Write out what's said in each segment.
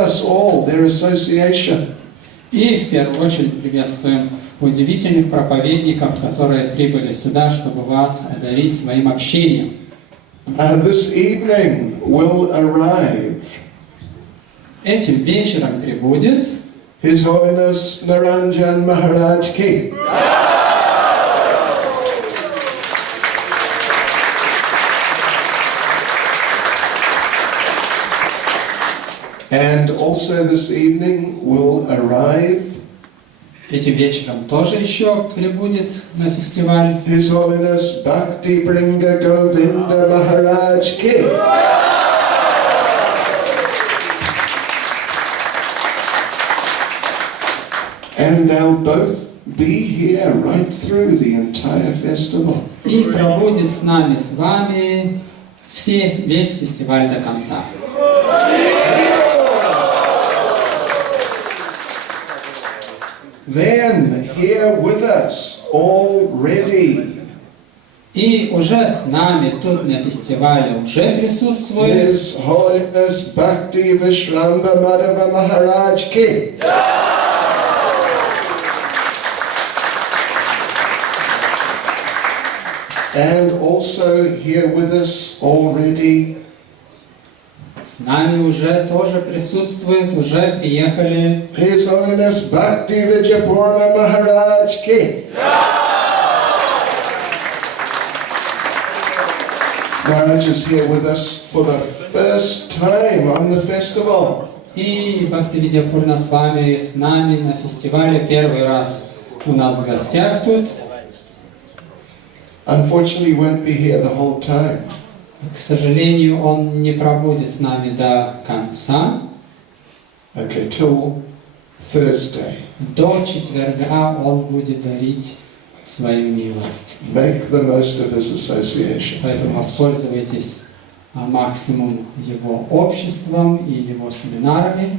us all their association. И в первую очередь приветствуем удивительных проповедников, которые прибыли сюда, чтобы вас одарить своим общением. This evening will arrive Этим вечером прибудет His Holiness Naranjan Maharaj Ki. And also this evening will arrive этим вечером тоже еще прибудет на фестиваль His Holiness Bhakti Bringa Govinda Maharaj Ki. And they'll both be here right through the entire festival. И пробудет с нами, с вами весь фестиваль до конца. Then here with us already И уже с нами тут на фестивале уже присутствует His Holiness Bhakti Vishramba Madhava Maharaj Ki. And also here with us already с нами уже тоже присутствует, уже приехали His Holiness Bhakti Vijayapurna Maharaj Ki. Maharaj is here with us for the first time on the festival. И Бхактивидьяпурна с вами, с нами на фестивале первый раз у нас в гостях тут. Unfortunately, he won't be here the whole time. К сожалению, он не пробудет с нами до конца. Okay, till Thursday. До четверга он будет дарить свою милость. Make the most of his association. Поэтому воспользуйтесь максимум его обществом и его семинарами.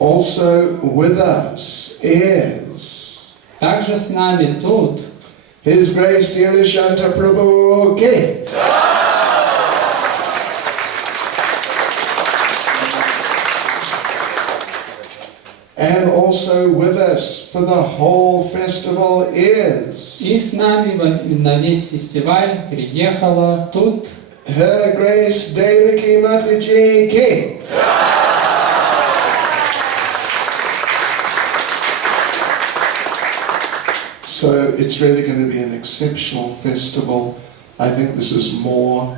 Also with us is Также с нами тут His Grace Shanta Prabhu Ki. And also with us for the whole festival is и с нами на весь фестиваль приехала тут Her Grace Devaki Mataji Ki. So it's really going to be an exceptional festival. I think this is more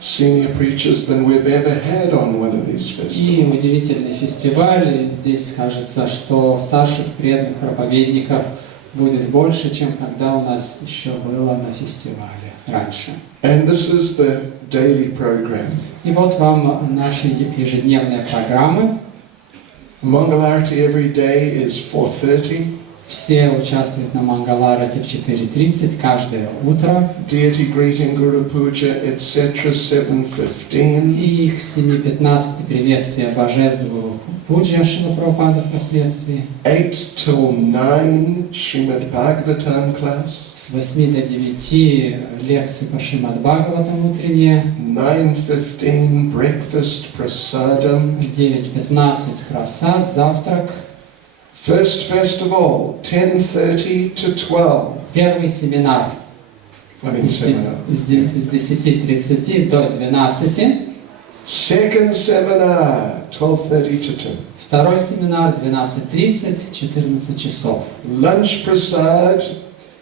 senior preachers than we've ever had on one of these festivals. И удивительный фестиваль. Здесь кажется, что старших преданных проповедников будет больше, чем когда у нас еще было на фестивале раньше. And this is the daily program. И вот вам наши ежедневные программы. Mangalarti every day is 4:30. Все участвуют на Мангаларате в 4:30 каждое утро. Deity greeting, Guru Puja, etc. 7:15. И их 7:15 приветствие божеств Пуджа Шрила Прабхупада впоследствии. 8 till 9 Srimad Bhagavatam class. С 8 до 9 лекции по Шримад Бхагаватам утренние. 9:15 breakfast prasadam. 9:15 прасад, завтрак. First festival 10:30 to 12. Первый семинар с 10:30 до 12. Second seminar 12:30 to 2. Второй семинар 12:30, 14 часов. Lunch prasad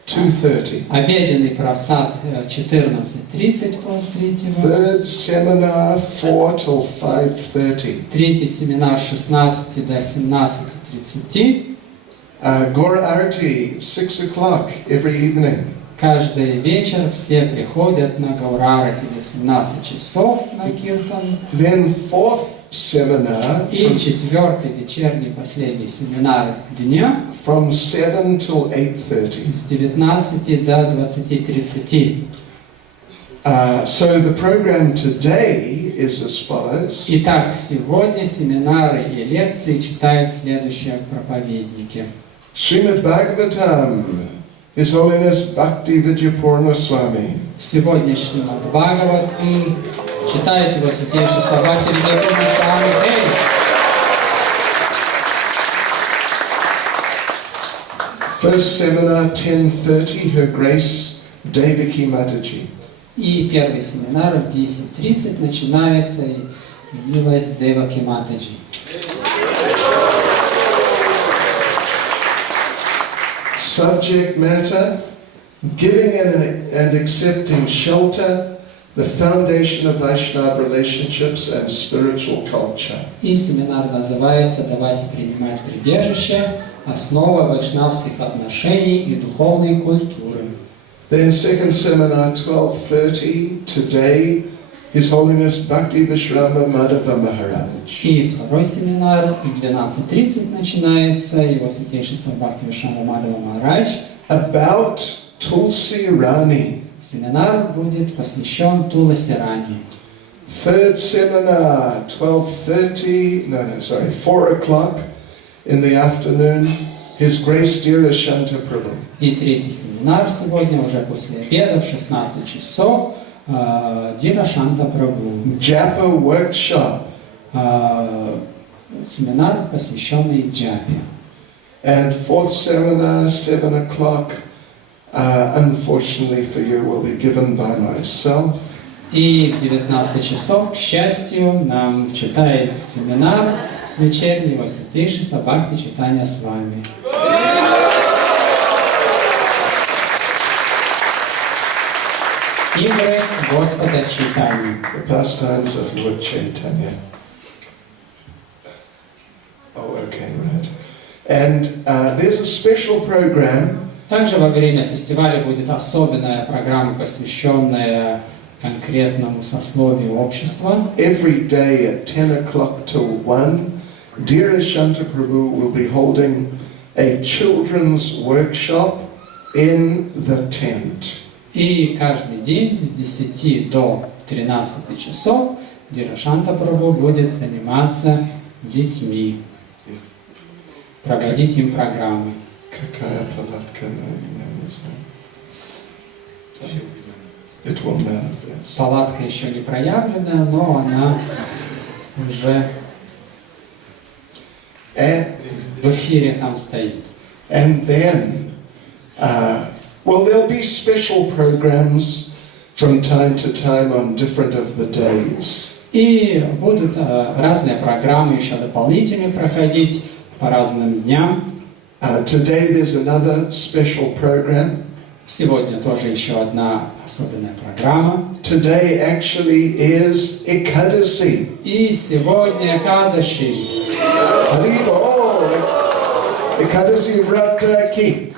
2:30. Обеденный просад 14:30, полтретьего. Third seminar 4 till 5:30. Третий семинар 16 до 17:30. Gora Arati 6 o'clock every evening. Каждый вечер все приходят на Гаурарати в 17 часов на Киртан. Then fourth seminar И четвертый вечерний последний семинар дня from 7 till 8:30. с 19 до 20:30. So the program today is as follows. Итак, сегодня семинары и лекции читают следующие проповедники. Srimad Bhagavatam, His Holiness Bhakti Vijayapurna Swami. Сегодня Шримад Бхагаватам читает его святейший Бхакти Видьяпурна Свами. First seminar, 10:30, Her Grace Devaki Mataji. И первый семинар в 10:30 начинается, и милость Деваки Матаджи. Subject matter, giving and accepting shelter, the foundation of Vaishnava relationships and spiritual culture. И семинар называется «Давать и принимать прибежище. Основа вайшнавских отношений и духовной культуры». Then second seminar, 12:30, today, His Holiness Bhakti Vishrama Madhava Maharaj. И второй семинар в 12:30 начинается, его святейшество Бхакти Вишрама Мадхава Махарадж. About Tulsi Rani. Семинар будет посвящен Туласи Рани. Third seminar, 4 o'clock in the afternoon, His Grace Dhirashanta Prabhu. И третий семинар сегодня уже после обеда в 16 часов Dhirashanta Prabhu. Japa workshop. Семинар, посвященный джапе. And fourth seminar, 7 o'clock, unfortunately for you, will be given by myself. И в 19 часов, к счастью, нам читает семинар вечернего святейшества Бхакти Чайтанья с вами. Игры Господа Чайтаньи. The pastimes of Lord Chaitanya. Oh, okay, right. And there's a special program. Также во время фестиваля будет особенная программа, посвященная конкретному сословию общества. Every day at 10 o'clock till 1, Dhirashanta Prabhu will be holding a children's workshop in the tent. И каждый день с 10 до 13 часов Dhirashanta Prabhu будет заниматься детьми, проводить им программы. Какая палатка, it will manifest. Палатка еще не проявленная, но она уже в эфире там стоит. And then, well, there'll be special programs from time to time on different of the days. И будут разные программы еще дополнительные проходить по разным дням. Today there's another special program. Сегодня тоже еще одна особенная программа. Today actually is ISKCON. И сегодня Экадаши. Haribol! ISKCON Vrata Ki.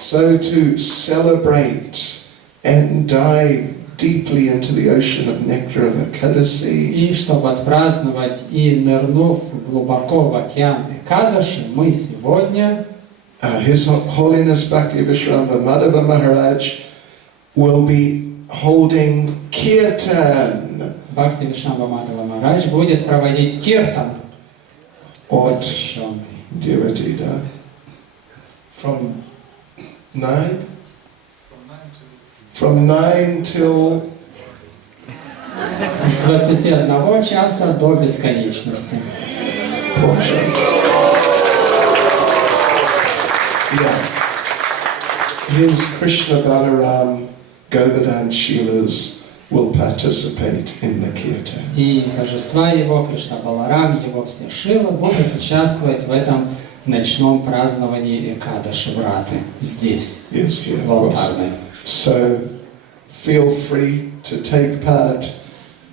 So to celebrate and dive deeply into the ocean of nectar of ISKCON. И чтобы отпраздновать и нырнув глубоко в океан Экадаши, мы сегодня His Holiness Bhakti Vishrama Madhava Maharaj will be holding kirtan. Бхакти Вишрама Мадхава Махарадж будет проводить киртан, посвященный. Dhiradida. From 9? From 9 till... С 21 часа до бесконечности. Yeah. His Krishna Balaram Govardhan Shilas will participate in the kirtan. И божества его, Кришна Баларам, его все Шилы будут участвовать в этом ночном праздновании Экадаши Враты здесь, Yes, here. в алтарной. So feel free to take part.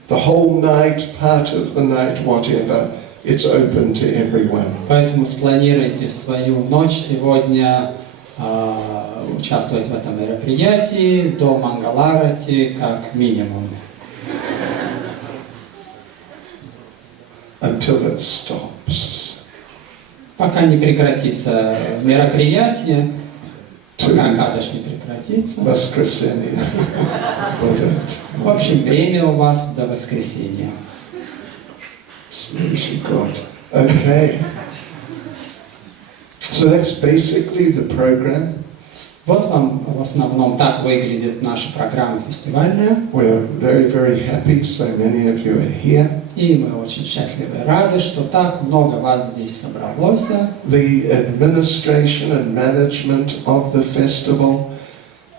The whole night, part of the night, whatever. It's open to everyone. Поэтому спланируйте свою ночь сегодня, участвовать в этом мероприятии до Мангаларати как минимум. Until it stops. Пока не прекратится мероприятие, пока Экадаш не прекратится. Воскресенье. В общем, время у вас до воскресенья. Okay. So that's basically the program. Вот вам в основном так выглядит наша программа фестивальная. We're very, very happy so many of you are here. И мы очень счастливы и рады, что так много вас здесь собралось. The administration and management of the festival,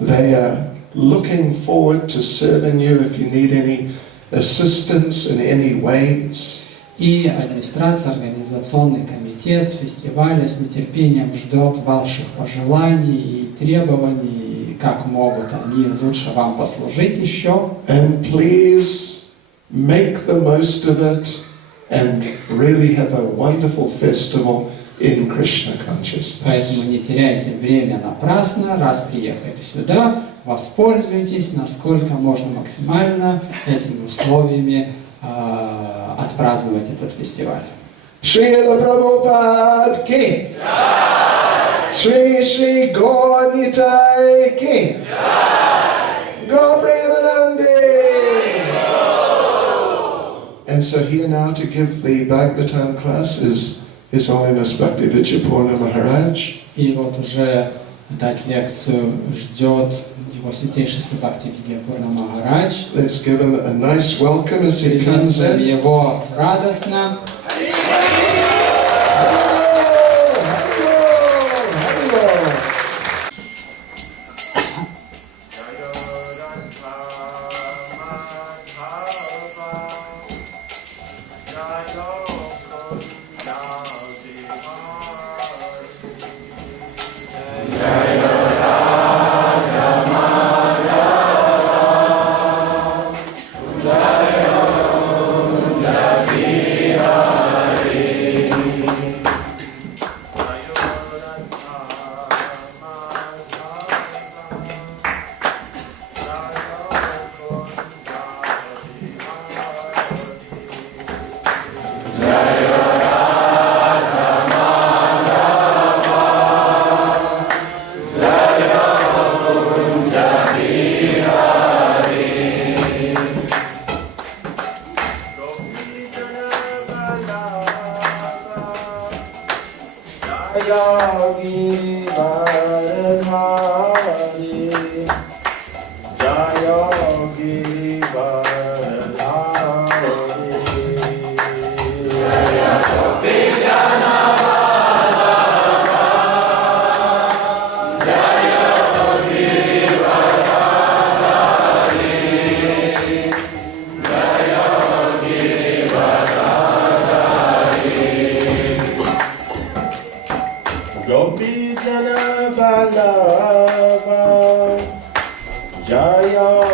they are looking forward to serving you if you need any assistance in any ways. И администрация, организационный комитет фестиваля с нетерпением ждет ваших пожеланий и требований, и как могут они лучше вам послужить еще. And please make the most of it and really have a wonderful festival in Krishna consciousness. Поэтому не теряйте время напрасно, раз приехали сюда, воспользуйтесь насколько можно максимально этими условиями отпраздновать этот фестиваль. Шрила Прабхупад ки! Шри Шри Гонитай ки! Go Premanande! And so here now to give the Bhagavatam class is His Holiness Bhaktivinoda Maharaj. И вот уже дать лекцию ждет его святейший Бхактивinoda Махарадж. Let's give him a nice welcome as he comes Приветствуем in. его радостно. Jaya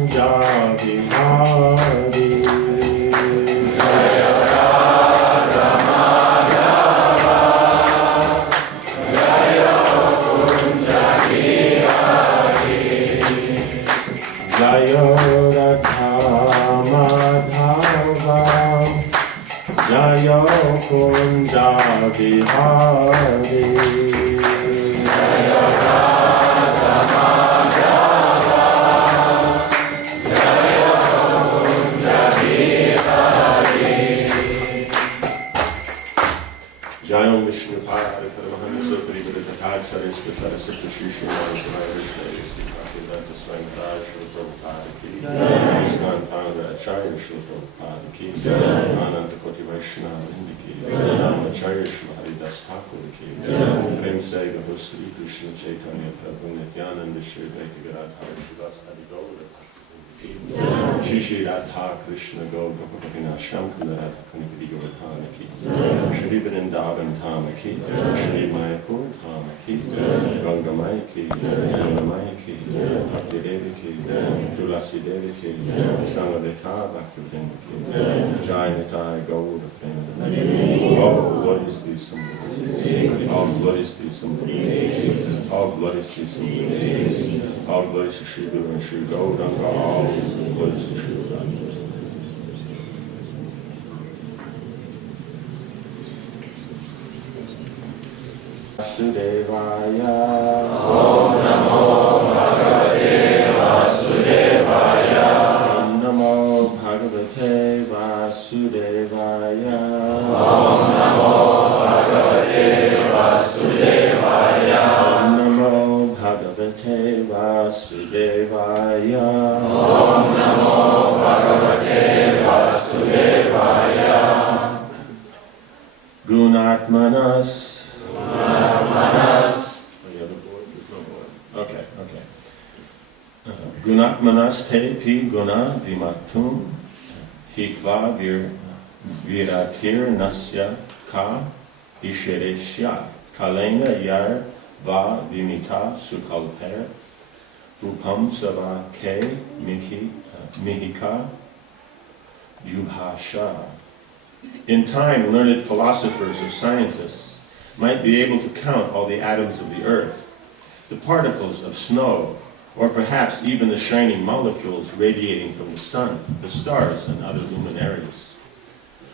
Kunja Vihari. Jaya Radha Madhava, Jaya Kunja Vihari. Jaya Radha Madhava, Jaya Kunja Vihari. Jaya Radha Madhava, Jaya Kunja Vihari. Jaya Vishnu Pada Paramahansa Parivata Tajara Spitara Sita Shishya Danta Swankara Shri Prabhupada Ki, ISKCON Founder Acharya Shri Prabhupada Ki, Ananta Koti Vaishnava Ki, Acharya Shri Haridas Thakur Ki, Prem Sega Hosri Krishna Chaitanya Prabhu Nityananda Shri Vaiti Garadhara Shivas Adigaura Shri Shri Radha Krishna Goga Bhagavina Shankara Radha Kunipadi Gavatana Ki, Shri Vrindavan Thama Ki, Shri Mayapur Thama Ki, Ganga Maya Ki, Jamuna Maya Ki, Bhakti Devi Ki, Tulasi Devi Ki, Sangadeta Bhakti Devi Ki, Jai Nitai Gaura Prema. All glories to somebody. All glories to somebody. All glories to somebody. All glories to Shri Guru and Shri Gauranga. All glories to Shri Guru. Vasudevaya. Om Namo Bhagavate Vasudevaya. Om Namo Bhagavate Vasudevaya. Om Namo Bhagavate Vasudevaya. Om Namo Bhagavate Vasudevaya. Om Namo Bhagavate Vasudevaya. Gunatmanas. Okay. Gunatmanas te pi guna vimatum hikva viratir nasya ka ishereshya kalena yar va vimita sukalper upam sava ke mihika yubhasha. In time, learned philosophers or scientists might be able to count all the atoms of the earth, the particles of snow, or perhaps even the shining molecules radiating from the sun, the stars, and other luminaries.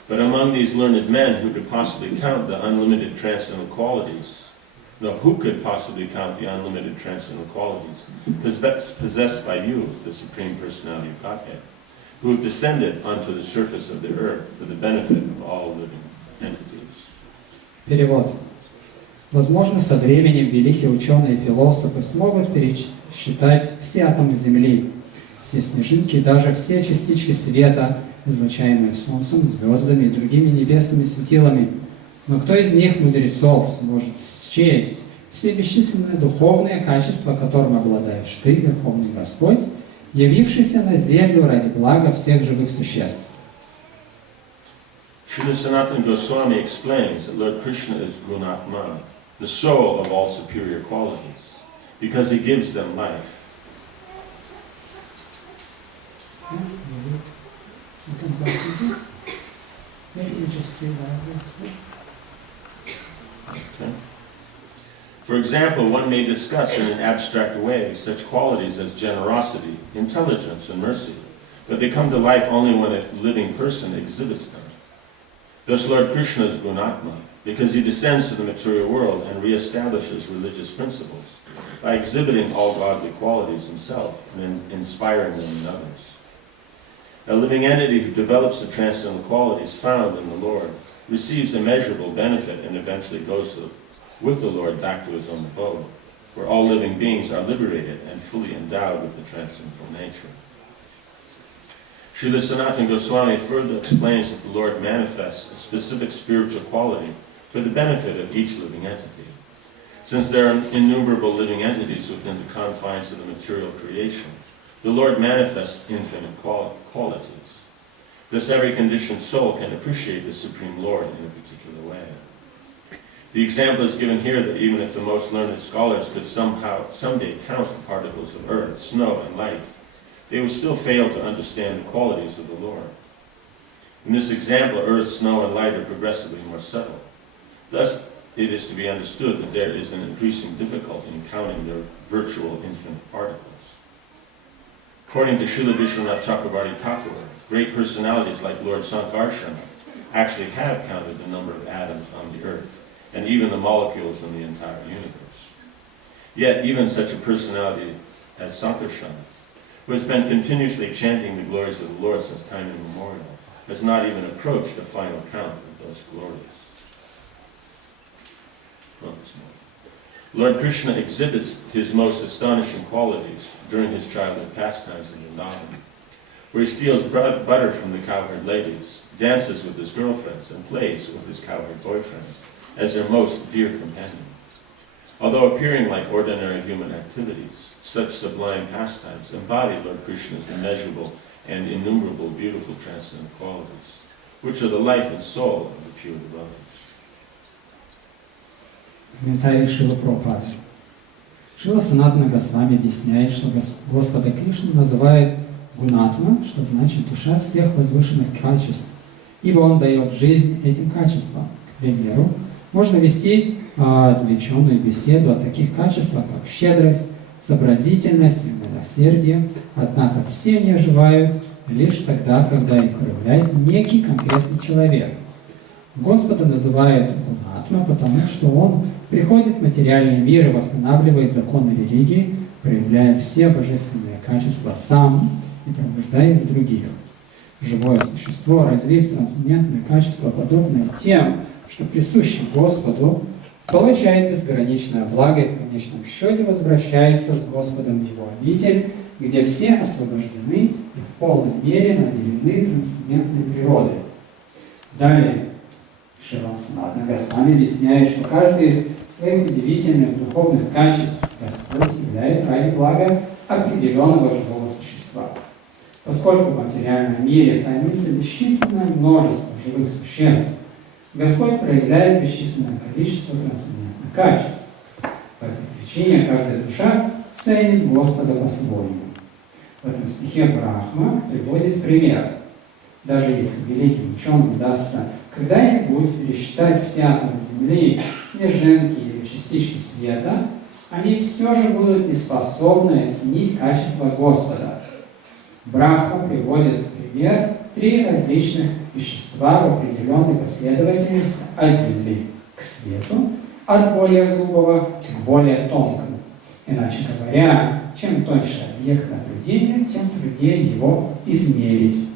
But among these learned men who could possibly count the unlimited transcendental qualities, who could possibly count the unlimited transcendental qualities possessed by you, the Supreme Personality of Godhead, who have descended onto the surface of the earth for the benefit of all living entities? Перевод. Возможно, со временем великие ученые и философы смогут пересчитать все атомы Земли, все снежинки, даже все частички света, излучаемые Солнцем, звездами и другими небесными светилами. Но кто из них, мудрецов, сможет счесть все бесчисленные духовные качества, которым обладаешь ты, Верховный Господь, явившийся на землю ради блага всех живых существ? Srila Sanatana Goswami explains that Lord Krishna is Gunatma, the soul of all superior qualities, because he gives them life. Okay. For example, one may discuss in an abstract way such qualities as generosity, intelligence, and mercy, but they come to life only when a living person exhibits them. Thus Lord Krishna is Gunatma, because he descends to the material world and reestablishes religious principles by exhibiting all godly qualities himself and inspiring them in others. A living entity who develops the transcendental qualities found in the Lord receives immeasurable benefit and eventually goes with the Lord back to his own abode, where all living beings are liberated and fully endowed with the transcendental nature. Srila Sanatana Goswami further explains that the Lord manifests a specific spiritual quality for the benefit of each living entity. Since there are innumerable living entities within the confines of the material creation, the Lord manifests infinite qualities. Thus every conditioned soul can appreciate the Supreme Lord in a particular way. The example is given here that even if the most learned scholars could someday count the particles of earth, snow, and light, they will still fail to understand the qualities of the Lord. In this example, earth, snow, and light are progressively more subtle. Thus, it is to be understood that there is an increasing difficulty in counting their virtual infinite particles. According to Srila Vishwanath Chakravarti Thakur, great personalities like Lord Sankarsana actually have counted the number of atoms on the earth, and even the molecules in the entire universe. Yet, even such a personality as Sankarsana, who has been continuously chanting the glories of the Lord since time immemorial, has not even approached a final count of those glories. Lord Krishna exhibits his most astonishing qualities during his childhood pastimes in Vrindavan, where he steals butter from the cowherd ladies, dances with his girlfriends, and plays with his cowherd boyfriends as their most dear companions. Although appearing like ordinary human activities, such sublime pastimes embody Lord Krishna's immeasurable and innumerable beautiful transcendent qualities, which are the life and soul of the pure devotees. Комментарий Шрила Прабхупады. Шрила Санатана Госвами объясняет, что Господа Кришну называют гунатма, что значит душа всех возвышенных качеств, ибо Он дает жизнь этим качествам. К примеру, можно вести отвлеченную беседу о таких качествах, как щедрость, сообразительность и милосердие, однако все они оживают лишь тогда, когда их проявляет некий конкретный человек. Господа называют гунатма, потому что Он приходит в материальный мир и восстанавливает законы религии, проявляя все божественные качества сам и пробуждает в других. Живое существо, развив трансцендентные качества, подобные тем, что присущи Господу, получает безграничное благо и в конечном счете возвращается с Господом в Его обитель, где все освобождены и в полной мере наделены трансцендентной природой. Далее Шрила Санатана Госвами объясняет, что каждый из своих удивительных духовных качеств Господь являет ради блага определенного живого существа. Поскольку в материальном мире томится бесчисленное множество живых существ, Господь проявляет бесчисленное количество трансцендентных качеств. По этой причине каждая душа ценит Господа по-своему. В этом стихе Брахма приводит пример. Даже если великим ученым удастся когда-нибудь пересчитать все атомы Земли, снежинки или частички света, они все же будут неспособны оценить качество Господа. Брахма приводит в пример 3 различных вещества в определенной последовательности от Земли к свету, от более грубого к более тонкому. Иначе говоря, чем тоньше объект наблюдения, тем труднее его измерить.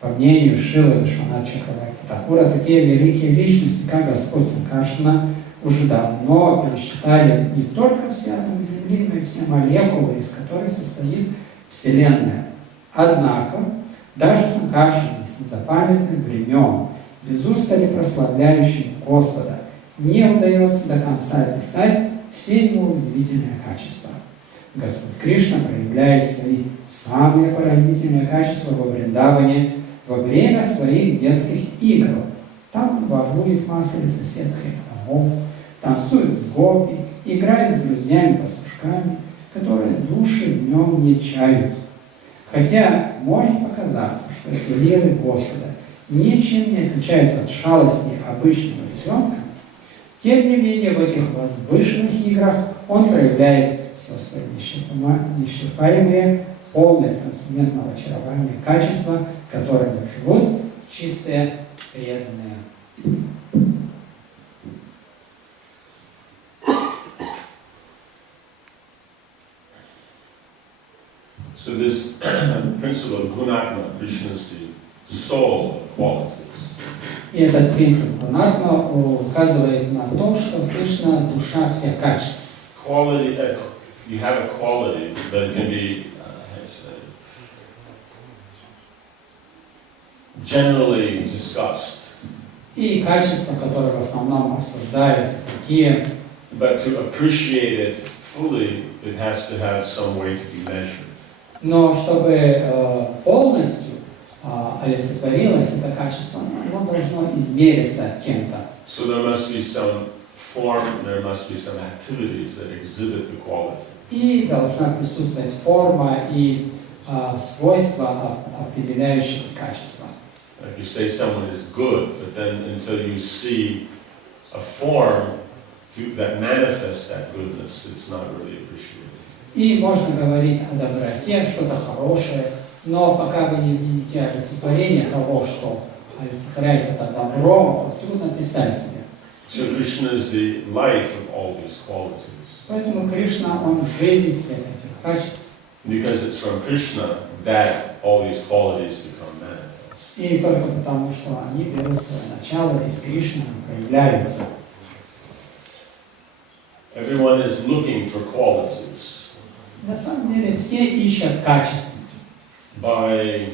По мнению Шрилы Вишванатха Чакраварти Тхакура, такие великие личности, как Господь Санкаршана, уже давно пересчитали не только все атомы Земли, но и все молекулы, из которых состоит Вселенная. Однако, даже Санкаршане с незапамятных времен, без устали прославляющим Господа, не удается до конца описать все его удивительные качества. Господь Кришна проявляет свои самые поразительные качества во Вриндаване во время своих детских игр. Там он ворует масло из соседских домов, танцует с гопи, играет с друзьями-пастушками, которые души в нем не чают. Хотя может показаться, что эти лиры Господа ничем не отличаются от шалости обычного ребенка, тем не менее в этих возвышенных играх он проявляет все свои неисчерпаемые, полное трансцендентного очарования качества, которыми живут чистые преданные. So this principle of gunatma, Krishna is the soul of qualities. И этот принцип гунатма указывает на то, что Кришна – душа всех качеств. Quality, you have a quality that can be generally discussed. И качества, которые в основном обсуждаются, такие. But to appreciate it fully, it has to have some way to be measured. Но чтобы полностью олицетворилось это качество, оно должно измериться кем-то. So there must be some form, there must be some activities that exhibit the quality. И должна присутствовать форма и свойства, определяющие качество. Like you say someone is good, but then until you see a form that manifests that goodness, it's not really appreciated. И можно говорить о доброте, что-то хорошее, но пока вы не видите олицетворение того, что олицетворяет это добро, трудно писать себе. So Krishna is the life of all these qualities. Поэтому Кришна, он жизнь всех этих качеств. Because it's from Krishna that all these qualities become manifest. И только потому, что они берут свое начало из Кришны, проявляются. Everyone is looking for qualities. На самом деле все ищут качества. By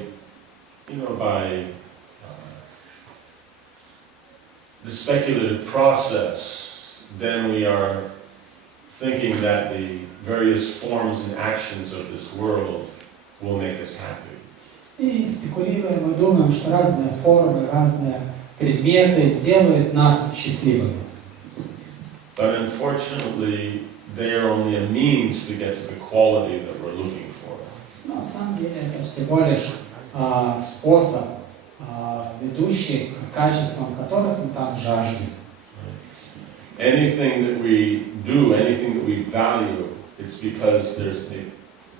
the speculative process, then we are thinking that the various forms and actions of this world will make us happy. И спекулируем, мы думаем, что разные формы, разные предметы сделают нас счастливыми. But unfortunately, they are only a means to get to the quality that we're looking for. Но на самом деле это всего лишь способ, ведущий к качествам, которых мы так жаждем. Anything that we do, anything that we value, it's because there's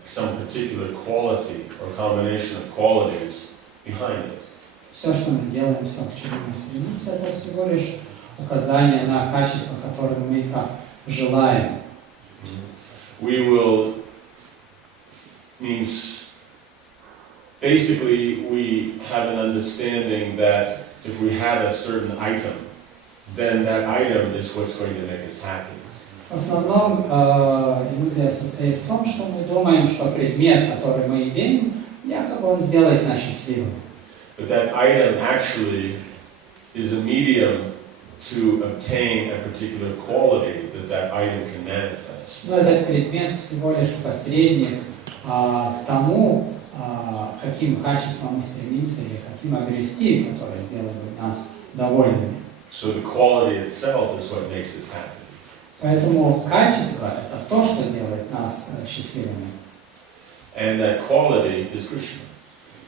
some particular quality or combination of qualities behind it. Все, что мы делаем, все, к чему мы стремимся, это всего лишь указание на качества, которые мы так желаем. We will, means, basically we have an understanding that if we have a certain item, then that item is what's going to make us happy. В основном иллюзия состоит в том, что мы думаем, что предмет, который мы имеем, якобы он сделает нас счастливыми. But that item actually is a medium to obtain a particular quality that item can manifest. Но этот предмет всего лишь посредник к тому, каким качеством мы стремимся или хотим обрести, которое сделает нас довольными. So the quality itself is what makes us happy. Поэтому качество – это то, что делает нас счастливыми. And that quality is Krishna.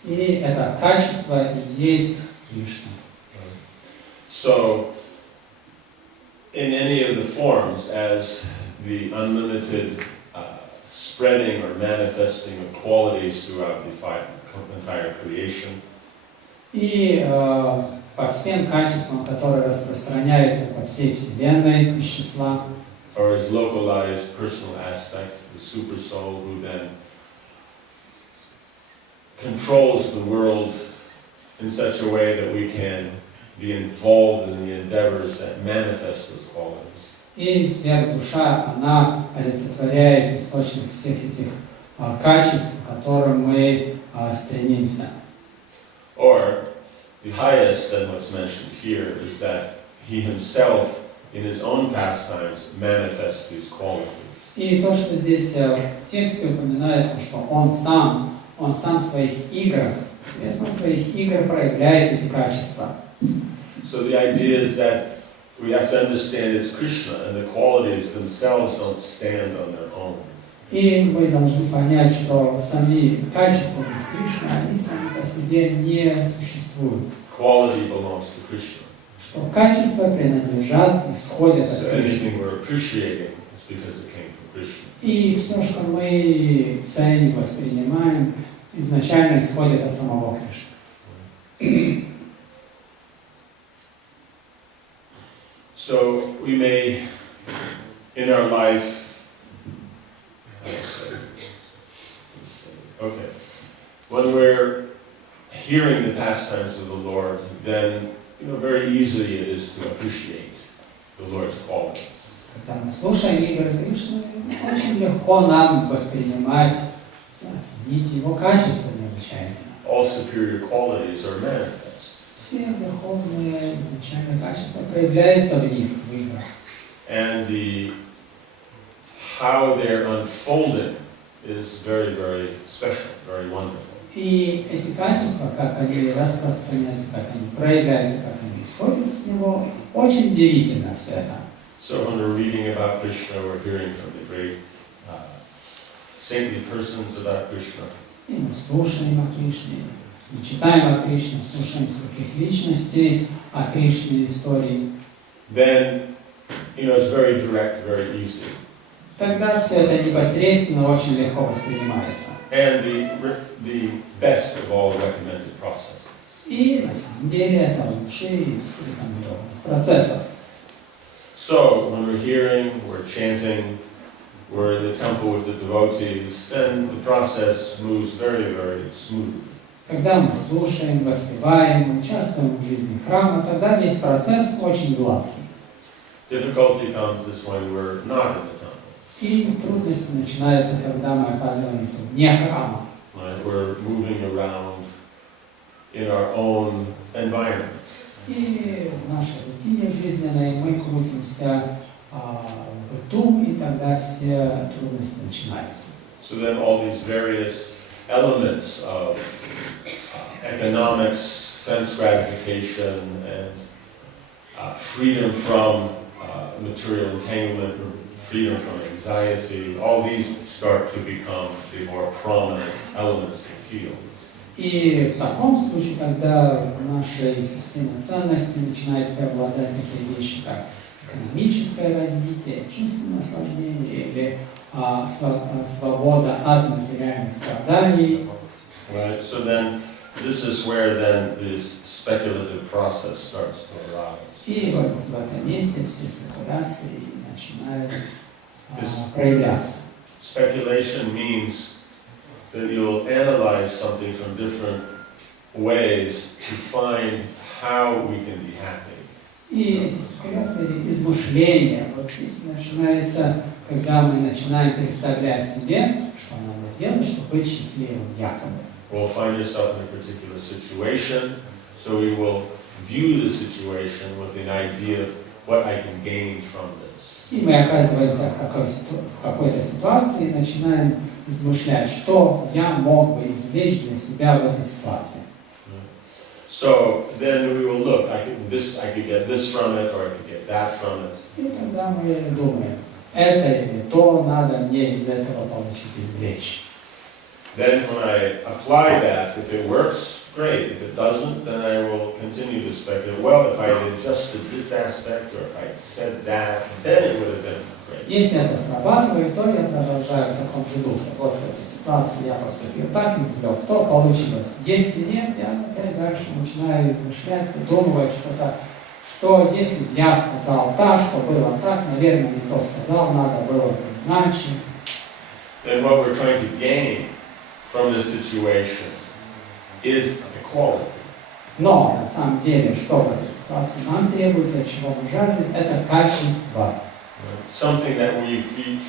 И это качество и есть Кришна. So, in any of the forms, as the unlimited spreading or manifesting of qualities throughout the entire creation, И по всем качествам, которые распространяются по всей Вселенной из числа, or his localized personal aspect, the super soul, who then controls the world in such a way that we can be involved in the endeavors that manifest those qualities. И сверхдуша, она олицетворяет источник всех этих качеств, к которым мы стремимся. Or, the highest than what's mentioned here is that he himself, in his own pastimes, manifests these qualities. И то, что здесь в тексте упоминается, что он сам в своих играх, посредством своих игр проявляет эти качества. So the idea is that we have to understand it's Krishna, and the qualities themselves don't stand on their own. И мы должны понять, что сами качества без Кришны, они сами по себе не существуют. Quality belongs to Krishna. Что качества принадлежат, исходят So от Кришны. anything we're appreciating is because it came from Krishna. И все, что мы ценим, воспринимаем, изначально исходит от самого Кришны. So we may, in our life, okay, when we're hearing the pastimes of the Lord, then very easily it is to appreciate the Lord's qualities. Когда мы слушаем игры Кришны, очень легко нам воспринимать, оценить его качества необычайно. All superior qualities are manifest. Все верховные изначальные качества проявляются в них, в играх. And how they're unfolded is very, very special, very wonderful. И эти качества, как они распространяются, как они проявляются, как они исходят из него, очень удивительно все это. So when we're reading about Krishna, we're hearing from the great saintly persons about Krishna. И мы слушаем о Кришне, не читаем о Кришне, слушаем всяких личностей, о Кришне истории. Then, it's very direct, very easy. Тогда все это непосредственно очень легко воспринимается. And the best of all recommended processes. И на самом деле это лучший из рекомендованных процессов. So, when we're hearing, we're chanting, we're in the temple with the devotees, then the process moves very, very smoothly. Когда мы слушаем, воспеваем, участвуем в жизни храма, тогда весь процесс очень гладкий. Difficulty comes is when we're not in the temple. И трудности начинаются, когда мы оказываемся вне храма. Right? We're moving around in our own environment. И в нашей рутине жизненной мы крутимся в быту, и тогда все трудности начинаются. So then all these various elements of economics, sense gratification, and freedom from material entanglement, freedom from anxiety, all these start to become the more prominent elements in the field. И в таком случае, когда в нашей системе ценностей начинают преобладать такие вещи, как экономическое развитие, чувственное наслаждение или свобода от материальных страданий. Right. So then, this is where then this speculative process starts to arise. И вот в этом месте все спекуляции начинают проявляться. Speculation means that you'll analyze something from different ways to find how we can be happy. И эти спекуляции, измышления, вот здесь начинается, когда мы начинаем представлять себе, что надо делать, чтобы быть счастливым, якобы. We'll find yourself in a particular situation, so we will view the situation with an idea of what I can gain from this. И мы оказываемся в какой-то ситуации и начинаем измышлять, что я мог бы извлечь для себя в этой ситуации. So then we will look, I could get this from it, or I could get that from it. И тогда мы думаем, это или то надо мне из этого получить, извлечь. Then when I apply that, if it works, great. If it doesn't, then I will continue to speculate. Well, if I had adjusted this aspect, or if I said that, then it would have been great. Если это срабатывает, то я продолжаю в таком же духе. Вот в этой ситуации я поступил так, извлек то, получилось. Если нет, я опять дальше начинаю измышлять, придумывать что-то, что если я сказал так, что было так, наверное, не то сказал, надо было иначе. Then what we're trying to gain from this situation is equality. Но на самом деле, что в этой ситуации нам требуется, чего мы жаждем, это качество. Something that we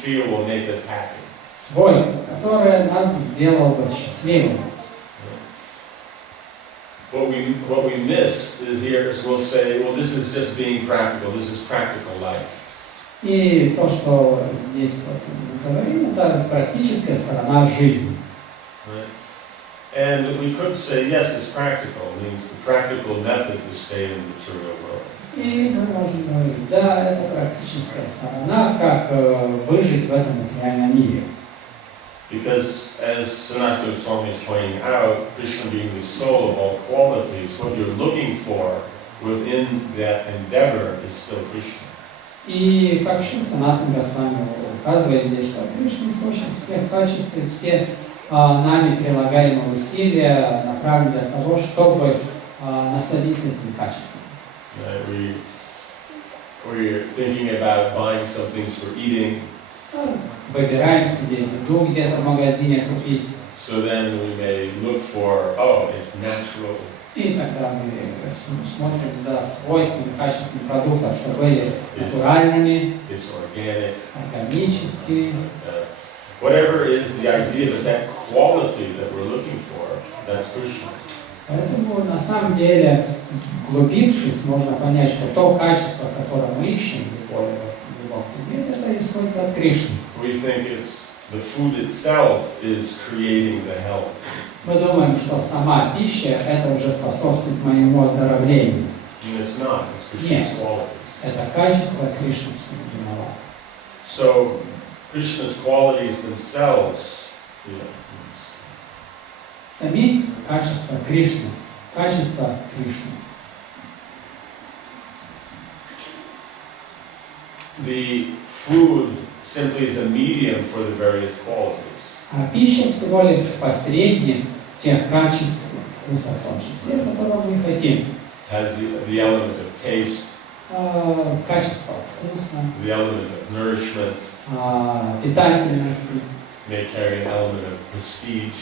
feel will make us happy. Свойство, которое нас сделало бы счастливыми. What we miss is here is we'll say, well, this is just being practical. This is practical life. И то, что здесь вот мы говорим, это практическая сторона жизни. Right? And we could say, yes, it's practical. It means the practical method to stay in the material world. И мы можем говорить, да, это практическая сторона, как выжить в этом материальном мире. Because as Sanatana Swami is pointing out, Krishna being the soul of all qualities, what you're looking for within that endeavor is still Krishna. И как Санатана Госвами указывает здесь, что Кришна источник всех качеств, и все нами прилагаемые усилия направлены для того, чтобы насладиться этим качеством. We're thinking about buying some things for eating. Выбираем себе еду где-то в магазине купить. So then we may look for, oh, it's natural. И тогда мы смотрим за свойствами, качествами продуктов, что были натуральными, it's organic, органическими. Whatever is the idea that quality that we're looking for, that's Krishna. Поэтому на самом деле, углубившись, можно понять, что то качество, которое мы ищем в глубоком мире, это исходит от Кришны. We think it's the food itself is creating the health. Мы думаем, что сама пища это уже способствует моему оздоровлению. And it's not. It's Krishna's quality. Это качество Кришны всего виновато. So Krishna's qualities themselves, Сами качества Кришны. Качества Кришны. The food simply is a medium for the various qualities. А пища всего лишь посредник тех качеств, вкуса в том числе, которые мы хотим. Has the element of taste, Качество вкуса, the element of nourishment, питательности may carry an element of prestige.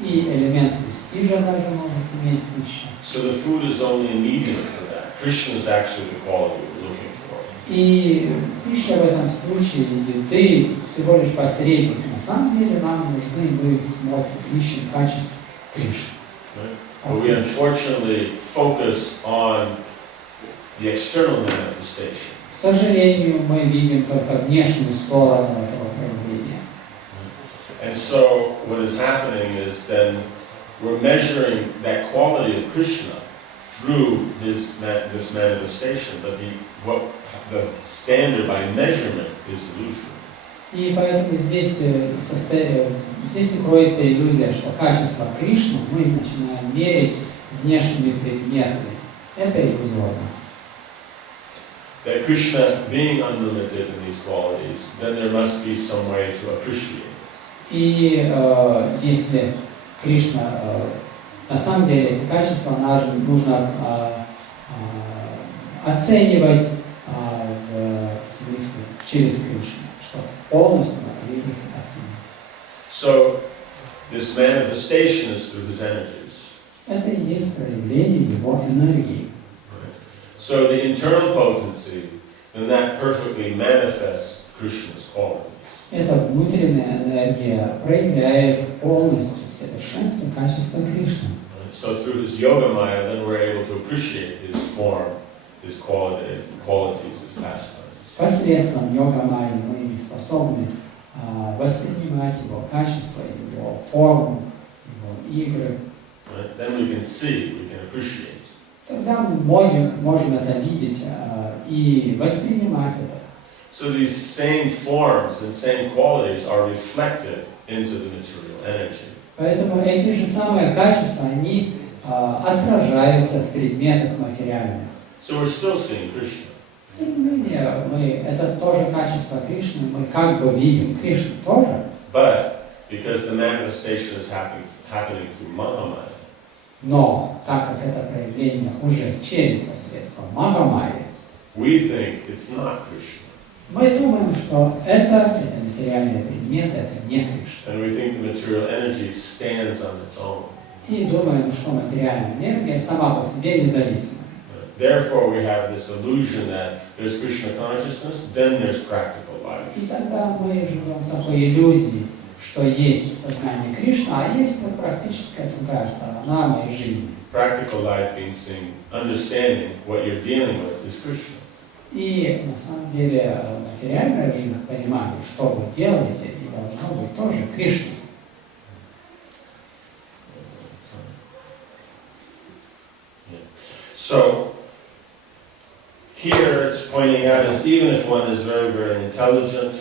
и элемент престижа даже может иметь пища. So the food is only a medium for that. Krishna is actually the quality we're looking for. И пища в этом случае, еды, всего лишь посредник. На самом деле нам нужны, мы смотрим, ищем качество Кришны. Right? But we unfortunately focus on the external manifestation. К сожалению, мы видим только внешнюю сторону этого проявления. And so what is happening is then we're measuring that quality of Krishna through this manifestation, but the standard by measurement is illusion. И поэтому здесь кроется иллюзия, что качество Кришны мы начинаем мерить внешними предметами. Это иллюзорно. That Krishna being unlimited in these qualities, then there must be some way to appreciate it. И если Кришна, на самом деле эти качества нужно оценивать в смысле через Кришну, что полностью могли их оценить. So this manifestation is through his energies. Это и есть проявление его энергии. So the internal potency, then that perfectly manifests Krishna's qualities. Эта внутренняя энергия проявляет полностью в совершенстве качества Кришны. So through his yoga maya, then we're able to appreciate his form, his qualities, his pastimes. Посредством йога-майи мы способны воспринимать его качество, его форму, его игры. Right? Then we can see, we can appreciate. Тогда мы можем это видеть и воспринимать это. So these same forms and same qualities are reflected into the material energy. Поэтому эти же самые качества, они отражаются в предметах материальных. So we're still seeing Krishna. Тем не менее, это тоже качество Кришны, мы как бы видим Кришну тоже. But because the manifestation is happening through Mahamaya, Но так как это проявление уже через посредство Магамайи, we think it's not Krishna. мы думаем, что это материальные предметы, это не Кришна. And we think the material energy stands on its own. И думаем, что материальная энергия сама по себе независима. Therefore, we have this illusion that there's Krishna consciousness, then there's practical life. И тогда мы живем в такой иллюзии, что есть сознание Кришны, а есть практическая другая сторона моей жизни. Practical life being seeing, understanding what you're dealing with is Krishna. И на самом деле материальная жизнь, понимание, что вы делаете, и должно быть тоже Кришна. So, here it's pointing out is even if one is very, very intelligent,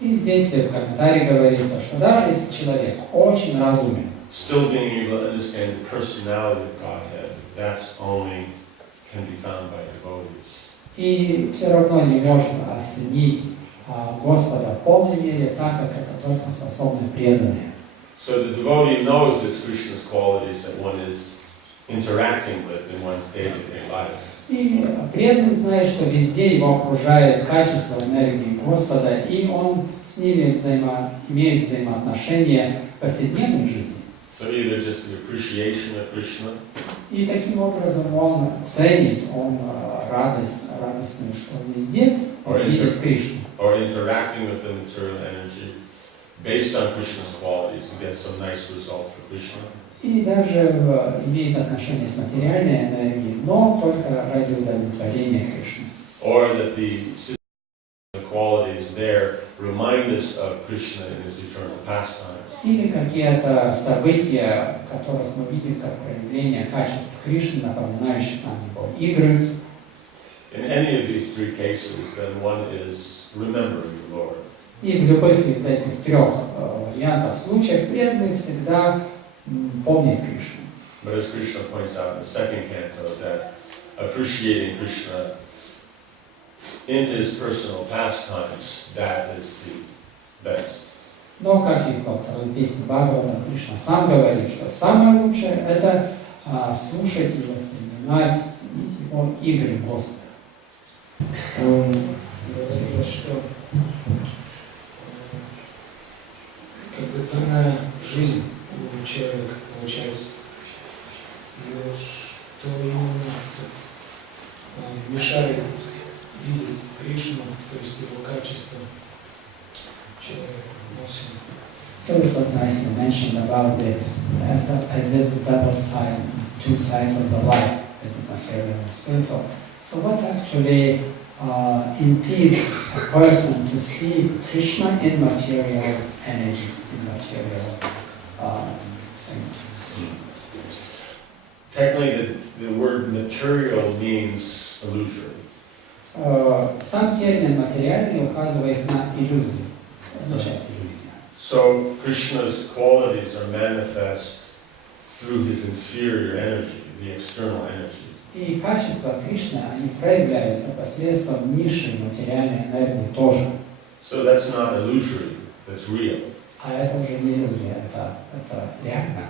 И здесь в комментарии говорится, что даже если человек очень разумен, still being able to understand the personality of Godhead, that's only can be found by devotees. и все равно не можно оценить Господа в полной мере, так как это только способны преданные. So the devotee knows it's Krishna's qualities that one is interacting with in one's day-to-day life. И преданный знает, что везде его окружает качество энергии Господа, и он с ними имеет взаимоотношения в повседневной жизни. So either just the appreciation of Krishna, И таким образом он ценит, он радостный, что везде видит Кришну. or interacting with the material energy based on Krishna's qualities to get some nice result for Krishna. И даже имеет отношение с материальной энергией, но только ради удовлетворения Кришны. Or that the qualities there remind us of Krishna in his eternal pastimes. Или какие-то события, которых мы видим как проявление качеств Кришны, напоминающих нам его игры. In any of these three cases, then one is remembering the Lord. И в любых из этих трех вариантов случаев преданный всегда помнить Кришну. But as Krishna points out in the second canto, that appreciating Krishna in his personal pastimes, that is the best. Но, как и во второй песне Бхагавата, Кришна сам говорит, что самое лучшее – это слушать и воспринимать, ценить его игры Господа. Говорилось, что когда данная жизнь у человека получается, и что именно мешает видеть Кришну, то есть его качество человека. So it was nicely mentioned about the as the double side, two sides of the life, as the material and spiritual. So what actually impedes a person to see Krishna in material energy, in material things? Technically, the word material means illusory. Сам термин материальный указывает на иллюзию, означает иллюзия. So Krishna's qualities are manifest through his inferior energy, the external energy. И качества Кришны, они проявляются посредством низшей материальной энергии тоже. So that's not illusory, that's real, А это уже не иллюзия, это реально,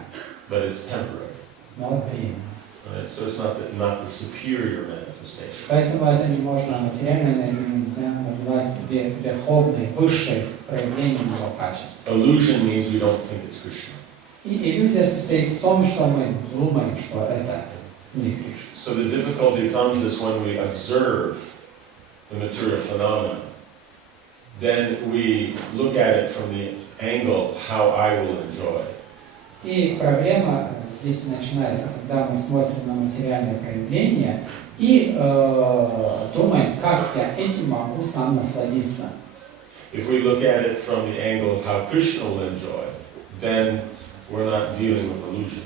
but it's temporary. но временно. Right? So it's not the superior manifestation. Поэтому это не можно материальной энергией нельзя назвать верховной, высшей проявлением его качества. Illusion means we don't think it's Krishna. И иллюзия состоит в том, что мы думаем, что это не Кришна. So the difficulty comes is when we observe the material phenomena, then we look at it from the angle how I will enjoy. И проблема здесь начинается, когда мы смотрим на материальное проявление и думаем, как я этим могу сам насладиться. If we look at it from the angle of how Krishna will enjoy, then we're not dealing with illusion.